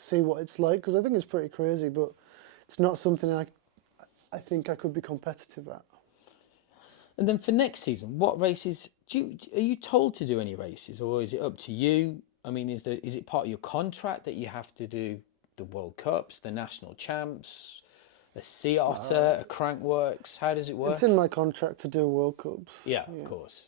see what it's like, because I think it's pretty crazy, but it's not something I think I could be competitive at. And then for next season, what races are you told to do any races, or is it up to you? I mean, is it part of your contract that you have to do the World Cups, the national champs, a Sea Otter, a Crankworks? How does it work? It's in my contract to do World Cups. Yeah, of course.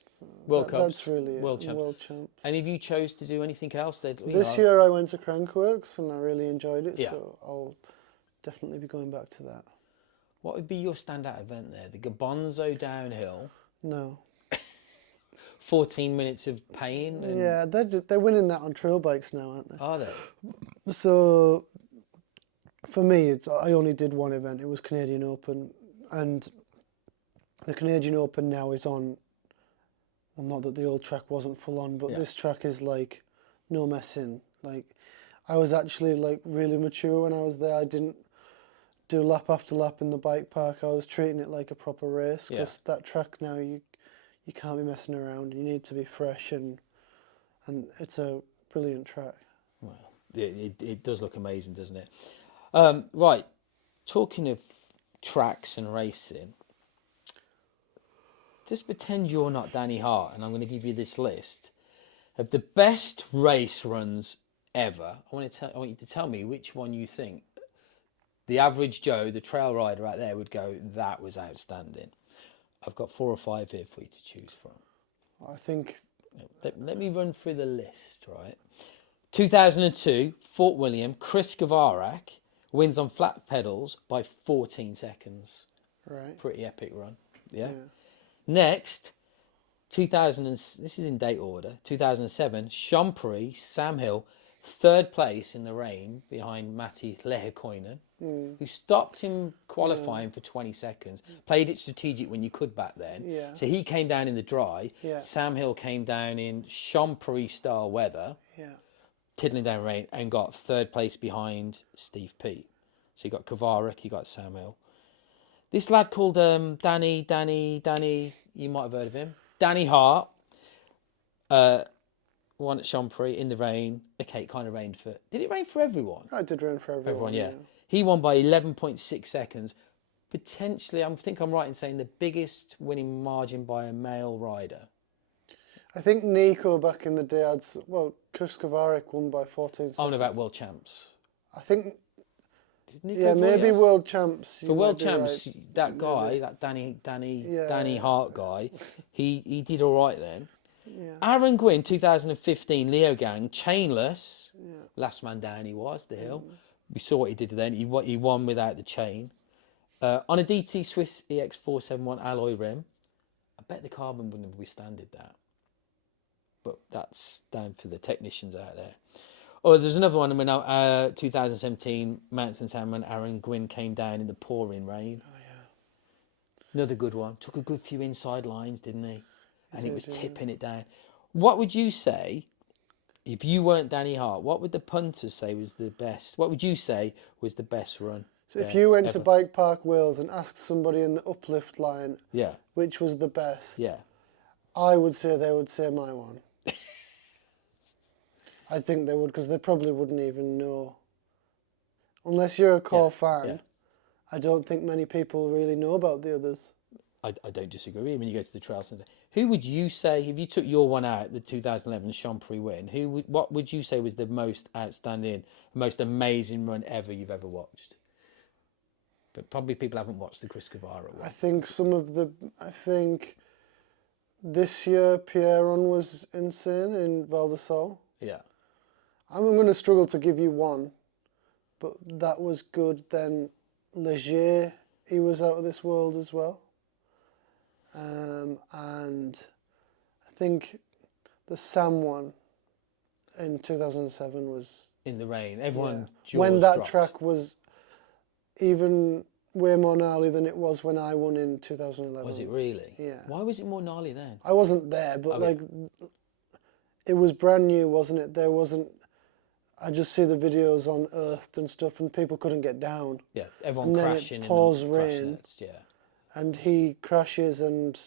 World Cups. That's really World it. Champs. World Champs. And if you chose to do anything else, This year I went to Crankworks and I really enjoyed it, Yeah. so I'll definitely be going back to that. What would be your standout event there? The Gabonzo downhill. No. 14 minutes of pain. And... Yeah, they're winning that on trail bikes now, aren't they? Are they? So for me, I only did one event. It was Canadian Open, and the Canadian Open now is on. Well, not that the old track wasn't full on, but this track is like no messing. Like, I was actually like really mature when I was there. I didn't do lap after lap in the bike park. I was treating it like a proper race, because that track now you can't be messing around. You need to be fresh, and it's a brilliant track. Well, it does look amazing, doesn't it? Right, talking of tracks and racing, just pretend you're not Danny Hart, and I'm going to give you this list of the best race runs ever. I want you to tell me which one you think the average Joe, the trail rider out there, would go, that was outstanding. I've got 4 or 5 here for you to choose from. I think... Let me run through the list, right? 2002, Fort William, Chris Gavarak wins on flat pedals by 14 seconds. Right. Pretty epic run. Yeah. Next, this is in date order, 2007, Champrey, Sam Hill, 3rd place in the rain behind Matti Lehikoinen, who stopped him qualifying for 20 seconds, played it strategic when you could back then. Yeah. So he came down in the dry. Yeah. Sam Hill came down in Champrey style weather, tiddling down rain, and got 3rd place behind Steve P. So you got Kavarik, you got Sam Hill. This lad called Danny, you might have heard of him. Danny Hart, won at Champrey in the rain. Okay, it kind of rained for... Did it rain for everyone? I did rain for everyone, yeah. He won by 11.6 seconds. Potentially, I think I'm right in saying the biggest winning margin by a male rider. I think Nico back in the day had... Well, Chris Kavarik won by 14 seconds. Oh, no, about World Champs. I think... Nico maybe World Champs. For World Champs, right. That guy, that Danny Hart guy, he did all right then. Yeah. Aaron Gwynn, 2015, Leo Gang, chainless. Last man down he was, the hill. We saw what he did then. He won without the chain. On a DT Swiss EX471 alloy rim. I bet the carbon wouldn't have withstanded that. But that's down for the technicians out there. Oh, there's another one. 2017, Mountain Town, when Aaron Gwynn came down in the pouring rain. Oh, yeah. Another good one. Took a good few inside lines, didn't he? And it was tipping it down. What would you say, if you weren't Danny Hart, what would the punters say was the best? What would you say was the best run? So if you went to Bike Park Wales and asked somebody in the uplift line which was the best, I would say they would say my one. I think they would, because they probably wouldn't even know. Unless you're a core fan, I don't think many people really know about the others. I don't disagree. When you go to the trail centre, who would you say, if you took your one out, the 2011 Champrey win, what would you say was the most outstanding, most amazing run ever you've ever watched? But probably people haven't watched the Chris Kavarak one. I think this year Pierre run was insane in Val de Sol. Yeah. I'm going to struggle to give you one, but that was good. Then Leger, he was out of this world as well. And I think the Sam one in 2007 was... In the rain. Everyone... When that track was even way more gnarly than it was when I won in 2011. Was it really? Yeah. Why was it more gnarly then? I wasn't there, but it was brand new, wasn't it? There wasn't... I just see the videos on Earthed and stuff, and people couldn't get down. Yeah, everyone crashing. And then it pours rain. Yeah. And he crashes and...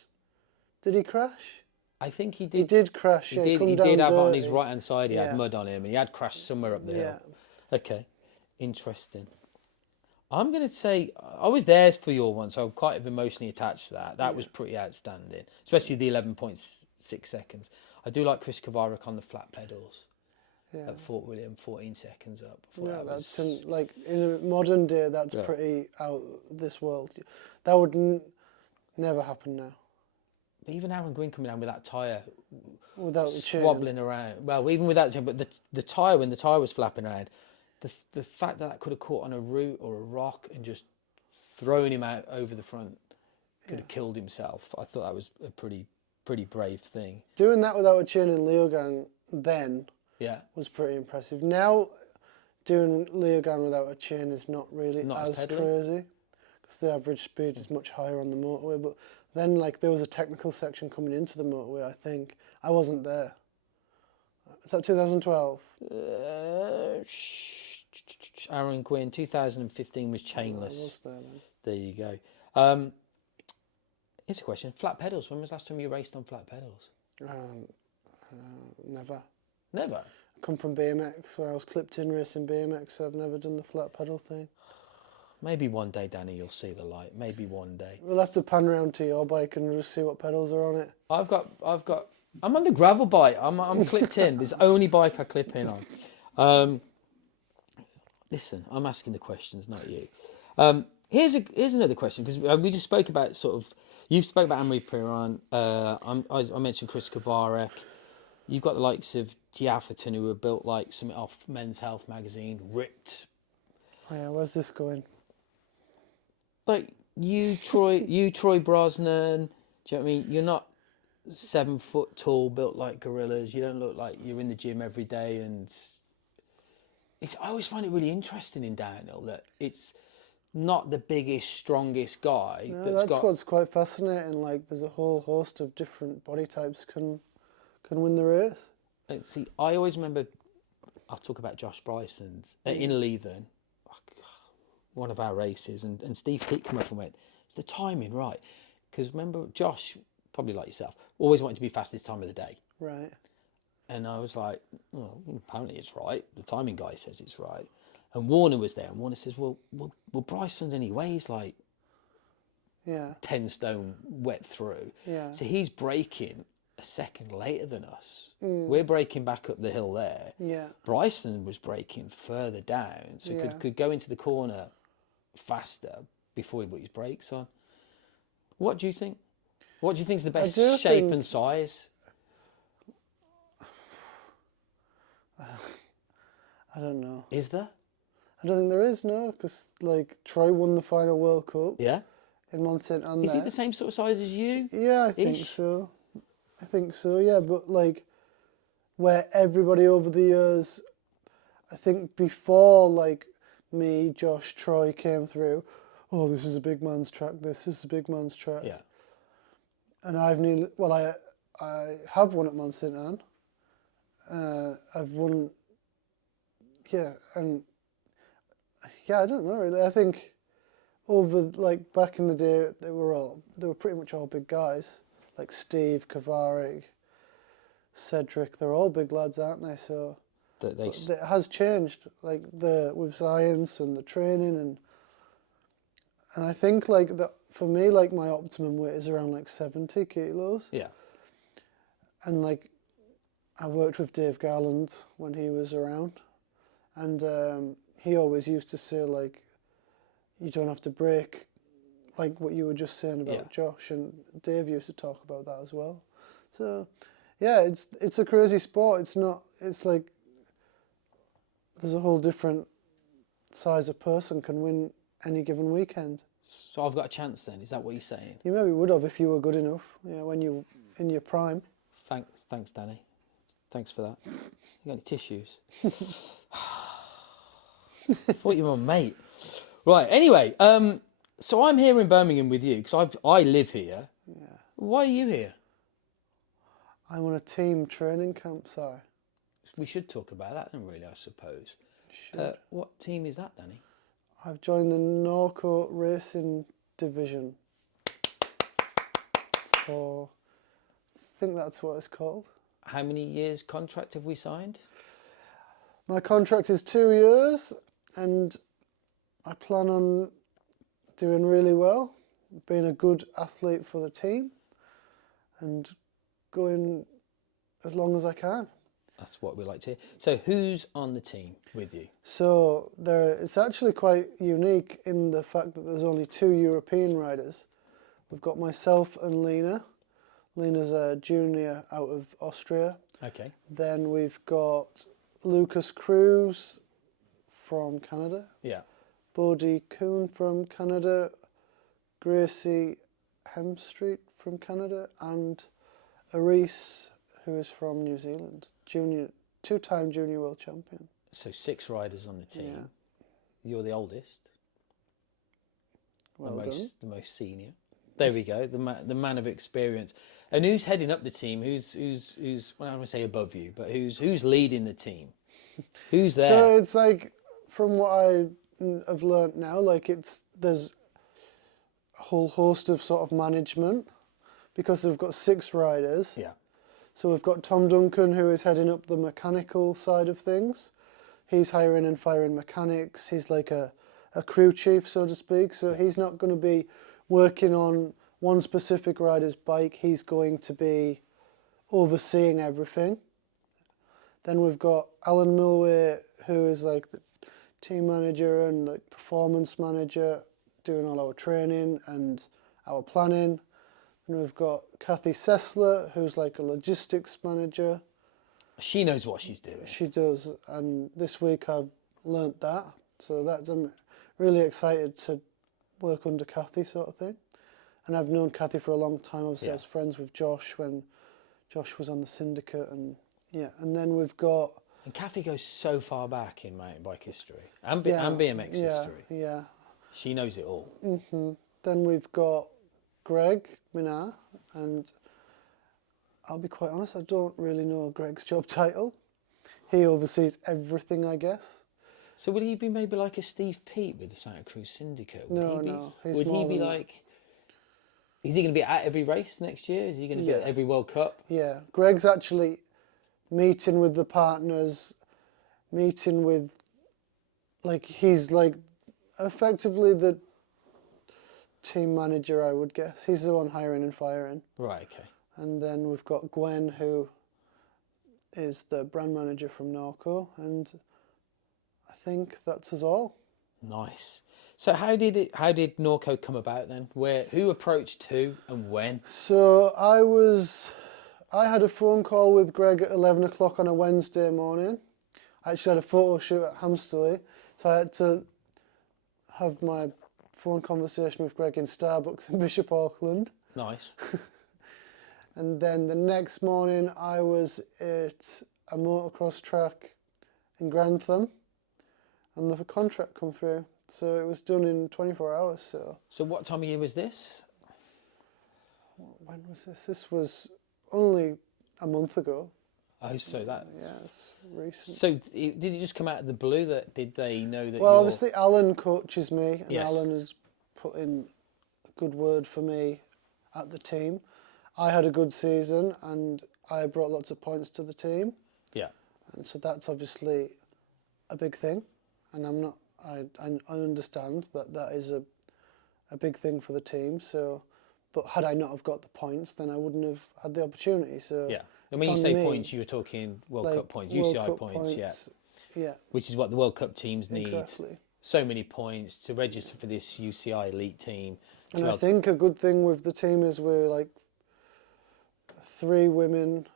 Did he crash? I think he did. He did crash. He did have on his right-hand side, he had mud on him, and he had crashed somewhere up there. Yeah. Okay. Interesting. I'm going to say I was there for your one, so I'm quite emotionally attached to that. That was pretty outstanding, especially the 11.6 seconds. I do like Chris Kovarik on the flat pedals at Fort William, 14 seconds up. Yeah, that's in a modern day, that's pretty out of this world. That would never happen now. But even Aaron Gwyn coming down with that tyre, without the chain, wobbling around. Well, even without the chain, but the tyre, when the tyre was flapping around, the fact that could have caught on a root or a rock and just thrown him out over the front, could have killed himself. I thought that was a pretty brave thing. Doing that without a chain in Leogang then was pretty impressive. Now, doing Leogang without a chain is not really as crazy because the average speed is much higher on the motorway. But then, like, there was a technical section coming into the motorway, I think. I wasn't there. Is that 2012? Aaron Gwyn, 2015 was chainless. I was there then. There you go. Here's a question. Flat pedals. When was the last time you raced on flat pedals? Never. Never? I come from BMX. When I was clipped in racing BMX, I've never done the flat pedal thing. Maybe one day, Danny, you'll see the light. Maybe one day. We'll have to pan around to your bike and just see what pedals are on it. I'm on the gravel bike. I'm clipped in. It's the only bike I clip in on. Listen, I'm asking the questions, not you. Here's another question, because we just spoke about you spoke about Anne-Marie Piron. I mentioned Chris Kovarik. You've got the likes of Giafferton, who were built like something off Men's Health magazine, ripped. Oh yeah, where's this going? Like Troy Brosnan. Do you know what I mean? You're not 7 foot tall, built like gorillas. You don't look like you're in the gym every day, and I always find it really interesting in downhill that it's not the biggest, strongest guy. No, that's what's quite fascinating. Like, there's a whole host of different body types can win the race. See, I always remember. I'll talk about Josh Bryson in Leithen, one of our races, and Steve Peake came up and went, "Is the timing right?" Because remember, Josh, probably like yourself, always wanted to be fastest time of the day. Right. And I was like, well, apparently it's right. The timing guy says it's right. And Warner was there, and Warner says, well Bryson only weighs like 10 stone wet through. Yeah. So he's braking a second later than us. We're braking back up the hill there. Yeah. Bryson was braking further down, so could go into the corner faster before he put his brakes on. What do you think? What do you think is the best shape and size? I don't know. Is there? I don't think there is, no, because like Troy won the final World Cup. Yeah. In Mont-Saint-Anne. Is he the same sort of size as you? Yeah, I think so. Yeah, but like where everybody over the years, I think before like me, Josh, Troy came through, oh, this is a big man's track, this is a big man's track. Yeah. And I have won at Mont-Saint-Anne. I've won, and I don't know really. I think over like back in the day, they were pretty much all big guys, like Steve, Kovarik, Cedric. They're all big lads, aren't they? So it has changed, like with science and the training, and I think like for me, like my optimum weight is around like 70 kilos. Yeah. And like I worked with Dave Garland when he was around, and he always used to say like, you don't have to break, like what you were just saying about Josh, and Dave used to talk about that as well. So yeah, it's a crazy sport. It's like there's a whole different size of person can win any given weekend. So I've got a chance then, is that what you're saying? You maybe would have if you were good enough, when you in your prime. Thanks, Danny. Thanks for that. You got any tissues? I thought you were my mate. Right, anyway, so I'm here in Birmingham with you because I live here. Yeah. Why are you here? I'm on a team training camp, sorry. We should talk about that then, really, I suppose. Should. What team is that, Danny? I've joined the Norco racing division. I think that's what it's called. How many years contract have we signed? My contract is 2 years. and I plan on doing really well, being a good athlete for the team, and going as long as I can. That's what we like to hear. So who's on the team with you? So it's actually quite unique in the fact that there's only 2 European riders. We've got myself and Lena. Lena's a junior out of Austria. Okay. Then we've got Lucas Cruz from Canada. Yeah. Bodie Kuhn from Canada. Gracie Hemstreet from Canada. And Aris, who is from New Zealand. Two-time junior world champion. So 6 riders on the team. Yeah. You're the oldest. Well done. The most senior. There we go. The man of experience. And who's heading up the team? Who's well, I don't want to say above you, but who's leading the team? Who's there? So it's like, from what I have learnt now, like there's a whole host of sort of management, because they've got 6 riders. Yeah. So we've got Tom Duncan, who is heading up the mechanical side of things. He's hiring and firing mechanics. He's like a crew chief, so to speak. So he's not going to be working on one specific rider's bike. He's going to be overseeing everything. Then we've got Alan Milway, who is like the team manager and like performance manager, doing all our training and our planning. And we've got Kathy Sessler, who's like a logistics manager. She knows what she's doing. She does, and this week I've learnt that. So I'm really excited to work under Kathy, sort of thing. And I've known Kathy for a long time. Obviously, I was friends with Josh when Josh was on the syndicate, and and then we've got... And Kathy goes so far back in mountain bike history and BMX history. Yeah. She knows it all. Mm-hmm. Then we've got Greg Minar, and I'll be quite honest, I don't really know Greg's job title. He oversees everything, I guess. So would he be maybe like a Steve Peat with the Santa Cruz Syndicate? No. Would he be like... Is he going to be at every race next year? Is he going to be at every World Cup? Yeah. Greg's actually meeting with the partners, meeting with... Like, he's like effectively the team manager, I would guess. He's the one hiring and firing. Right, okay. And then we've got Gwen, who is the brand manager from Norco, and I think that's us all. Nice. So how did Norco come about then? Who approached who and when? So I had a phone call with Greg at 11 o'clock on a Wednesday morning. I actually had a photo shoot at Hamsterley, so I had to have my phone conversation with Greg in Starbucks in Bishop Auckland. Nice. And then the next morning I was at a motocross track in Grantham, and the contract come through. So it was done in 24 hours. So what time of year was this? When was this? This was only a month ago. Oh, so that... Yeah, it's recent. So did it just come out of the blue? Did they know that Well, obviously Alan coaches me, and Yes. Alan has put in a good word for me at the team. I had a good season, and I brought lots of points to the team. Yeah. And so that's obviously a big thing. And I understand that is a big thing for the team. So, but had I not have got the points, then I wouldn't have had the opportunity. So yeah. And when you say points, you were talking World Cup points, UCI points, yeah. Yeah. Which is what the World Cup teams need. Exactly. So many points to register for this UCI elite team. And I think a good thing with the team is we're like 3 women,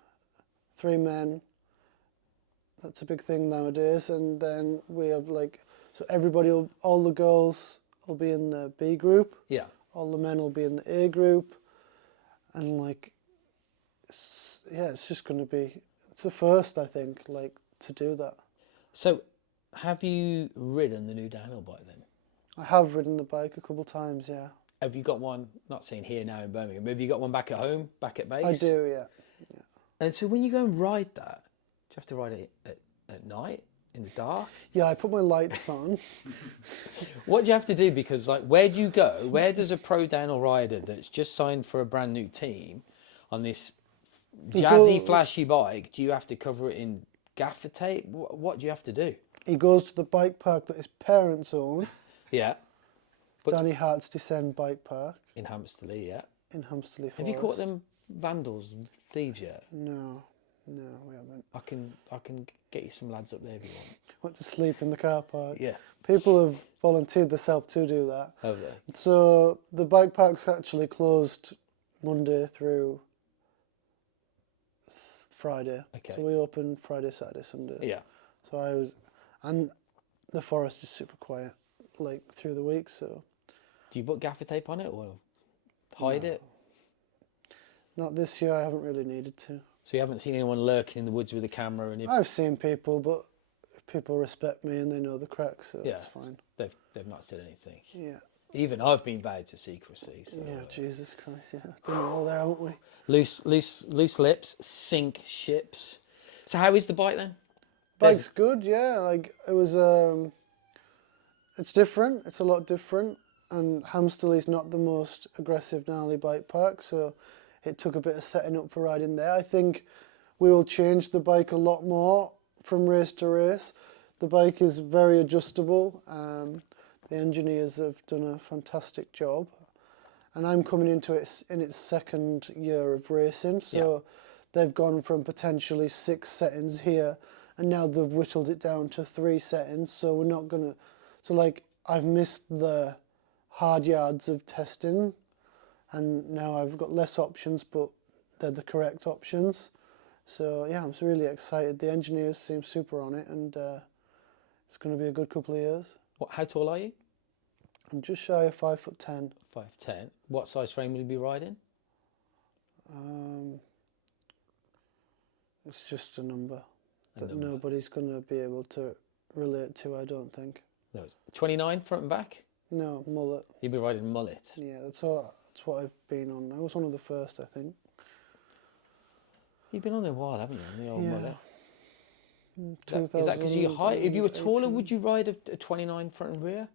3 men. That's a big thing nowadays. And then we have like, so all the girls will be in the B group. Yeah. All the men will be in the A group. And like, it's just going to be, it's a first, I think, like, to do that. So have you ridden the new downhill bike then? I have ridden the bike a couple of times, yeah. Have you got one, not saying here now in Birmingham, but have you got one back at home, back at base? I do, yeah. And so when you go and ride that, do you have to ride it at night, in the dark? Yeah, I put my lights on. What do you have to do? Because like, where do you go? Where does a pro downhill rider that's just signed for a brand new team on this jazzy, flashy bike, do you have to cover it in gaffer tape? What do you have to do? he goes to the bike park that his parents own, Yeah. But Danny Hart's Descent Bike Park in Hamsterley, yeah. in Hamsterley Forest. Have you caught them vandals and thieves yet? No, we haven't. I can get you some lads up there if you want. Went to sleep in the car park. Yeah. People have volunteered themselves to do that. Have they? So the bike park's actually closed Monday through Friday. Okay. So we open Friday, Saturday, Sunday. Yeah. So and the forest is super quiet, like through the week. So Do you put gaffer tape on it or hide it? not this year. I haven't really needed to. So you haven't seen anyone lurking in the woods with a camera and I've seen people, but people respect me and they know the crack, so it's fine. They've not said anything. Yeah. Even I've been vowed to secrecy. So, Yeah, Jesus Christ, yeah. Done it all there, haven't we? Loose lips sink ships. So how is the bike then? Bike's good, yeah. Like it was, it's different. It's a lot different, and Hamsterley's not the most aggressive, gnarly bike park, so it took a bit of setting up for riding there. I think we will change the bike a lot more from race to race. The bike is very adjustable. The engineers have done a fantastic job, and I'm coming into it in its second year of racing, so they've gone from potentially 6 settings here, and now they've whittled it down to 3 settings, so we're not gonna, so like I've missed the hard yards of testing, and now I've got less options, but they're the correct options. So yeah, I'm really excited. The engineers seem super on it, and it's going to be a good couple of years. How tall are you? I'm just shy of 5'10". 5'10". What size frame will you be riding? It's just a number that nobody's going to be able to relate to, I don't think. No, 29 front and back? No, mullet. You'll be riding mullet? Yeah, that's what I've been on. I was one of the first, I think. You've been on there a while, haven't you, on the old mullet? Is that because of your height? If you were taller, would you ride a 29 front and rear?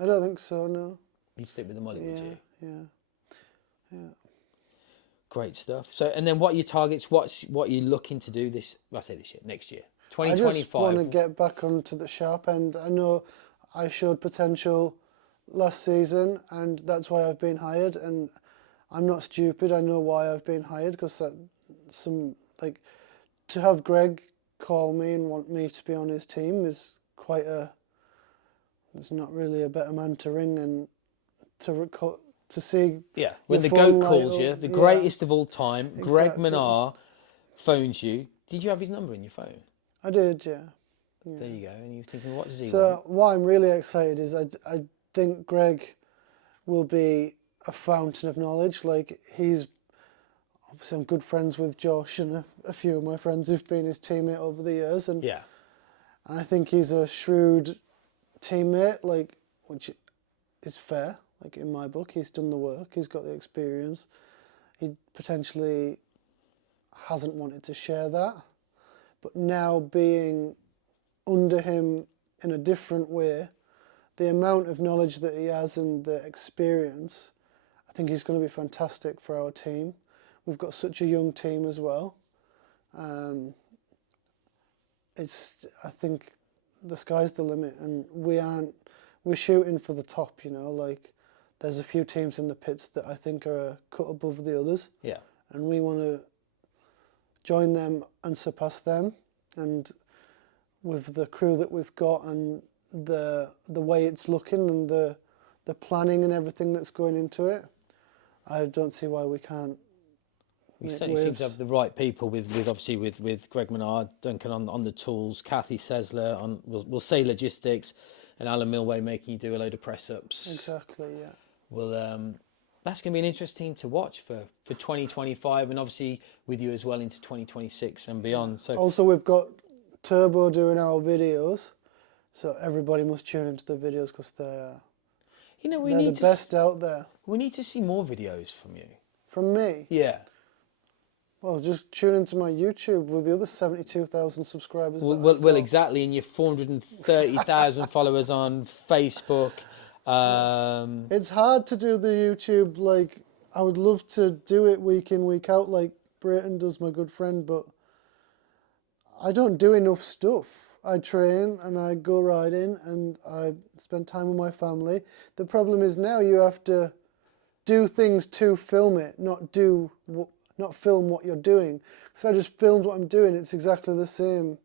I don't think so, no. You'd stick with the mullet, would you? Yeah. Great stuff. So, and then what are your targets? What are you looking to do this year, next year? 2025? I just want to get back onto the sharp end. I know I showed potential last season, and that's why I've been hired, and I'm not stupid. I know why I've been hired, because to have Greg call me and want me to be on his team is quite there's not really a better man to ring, and to see when the GOAT calls you, the greatest of all time, exactly. Greg Menard phones you. Did you have his number in your phone? I did, yeah. There you go. And you're thinking, what does he want? So why I'm really excited is I think Greg will be a fountain of knowledge. Like, he's obviously, I'm good friends with Josh and a few of my friends who've been his teammate over the years, and I think he's a shrewd teammate, like, which is fair. Like, in my book, he's done the work, he's got the experience. He potentially hasn't wanted to share that, but now being under him in a different way, the amount of knowledge that he has and the experience, I think he's going to be fantastic for our team. We've got such a young team as well. I think the sky's the limit, and we're shooting for the top, you know, like, there's a few teams in the pits that I think are a cut above the others. Yeah. And we want to join them and surpass them. And with the crew that we've got and the way it's looking and the planning and everything that's going into it, I don't see why we can't. We certainly seem to have the right people with Greg Menard, Duncan on the tools, Kathy Sesler on we'll say logistics, and Alan Milway making you do a load of press ups. Exactly, yeah. Well, that's going to be an interesting to watch for 2025, and obviously with you as well into 2026 and beyond. So also, we've got Turbo doing our videos, so everybody must tune into the videos, because they're the best out there. We need to see more videos from you. From me? Yeah. Well, just tune into my YouTube with the other 72,000 subscribers. Well, exactly, and your 430,000 followers on Facebook. It's hard to do the YouTube. Like, I would love to do it week in, week out, like Brayton does, my good friend, but I don't do enough stuff. I train and I go riding and I spend time with my family. The problem is now you have to do things to film it, not film what you're doing. So I just filmed what I'm doing. It's exactly the same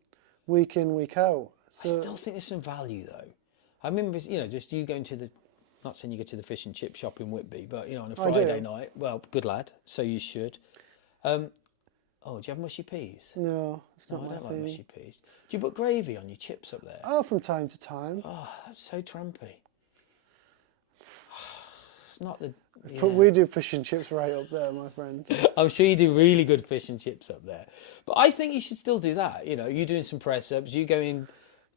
week in, week out. So, I still think there's some value though. I remember, just you going to the, not saying you go to the fish and chip shop in Whitby, but on a Friday night. Well, good lad, so you should. Oh, do you have mushy peas? no, it's not No, I my don't thing. like mushy peas. Do you put gravy on your chips up there? Oh, from time to time. Oh, that's so trampy. It's not the. But we do fish and chips right up there, my friend. I'm sure you do really good fish and chips up there. But I think you should still do that. You doing some press ups, you going.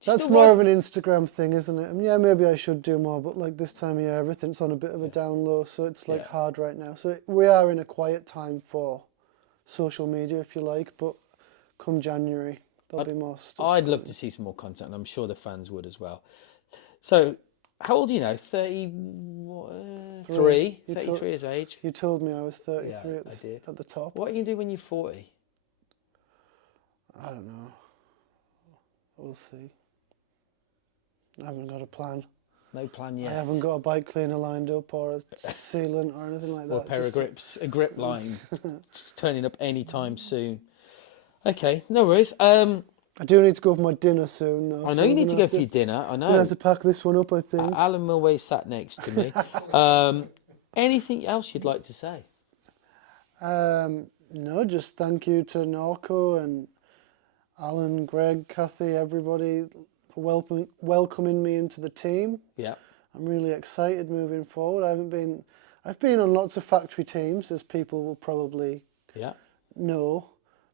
That's more of an Instagram thing, isn't it? And yeah, maybe I should do more, but like this time of year, everything's on a bit of a down low, so it's like hard right now. So we are in a quiet time for social media, if you like, but come January, there'll be more stuff. I'd love to see some more content, and I'm sure the fans would as well. So, how old are you now? 33? 33 is age. You told me I was 33 yeah, at the top. What are you going to do when you're 40? I don't know. We'll see. I haven't got a plan. No plan yet. I haven't got a bike cleaner lined up or a sealant or anything like that. Or a pair of grips, a grip line turning up anytime soon. Okay, no worries. I do need to go for my dinner soon, though. I know you need to go for your dinner. I know. I have to pack this one up, I think. Alan Milway sat next to me. Anything else you'd like to say? No, just thank you to Norco and Alan, Greg, Kathy, everybody for welcoming me into the team. Yeah. I'm really excited moving forward. I've been on lots of factory teams, as people will probably know,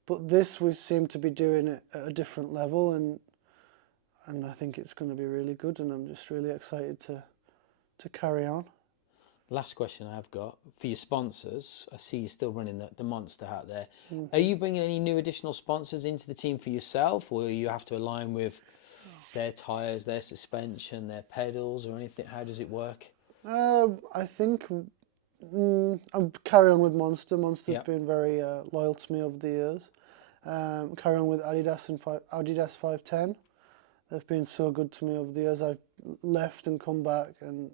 but this we seem to be doing it at a different level, and I think it's going to be really good, and I'm just really excited to carry on. Last question I've got for your sponsors. I see you're still running the Monster out there. Are you bringing any new additional sponsors into the team for yourself, or you have to align with their tyres, their suspension, their pedals, or anything? How does it work? I think I'm carry on with Monster. Monster's been very loyal to me over the years. Carry on with Adidas and Adidas 510. They've been so good to me over the years. I've left and come back, and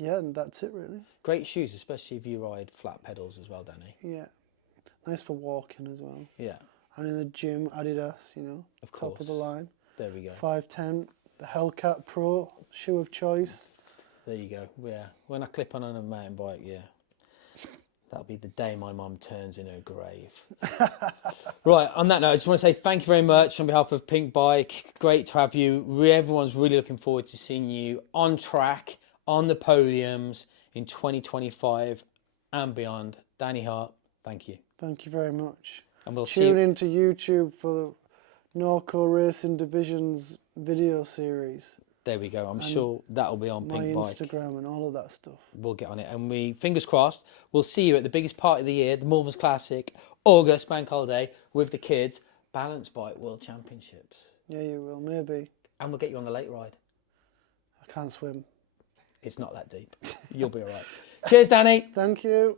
and that's it really. Great shoes, especially if you ride flat pedals as well, Danny. Yeah, nice for walking as well. Yeah. And in the gym, Adidas, Of course. top of the line. There we go. 510, the Hellcat Pro, shoe of choice. There you go. Yeah. When I clip on a mountain bike, that'll be the day my mum turns in her grave. Right, on that note, I just want to say thank you very much on behalf of Pink Bike. Great to have you. Everyone's really looking forward to seeing you on track, on the podiums in 2025 and beyond. Danny Hart, thank you. Thank you very much. And we'll Tune see you. into YouTube for the Norco Racing Division's video series. There we go. I'm sure that'll be on Pink My Bike. Instagram and all of that stuff. We'll get on it. And we, fingers crossed, we'll see you at the biggest party of the year, the Malverns Classic, August, Bank Holiday, with the kids, Balance Bike World Championships. Yeah, you will, maybe. And we'll get you on the lake ride. I can't swim. It's not that deep. You'll be all right. Cheers, Danny. Thank you.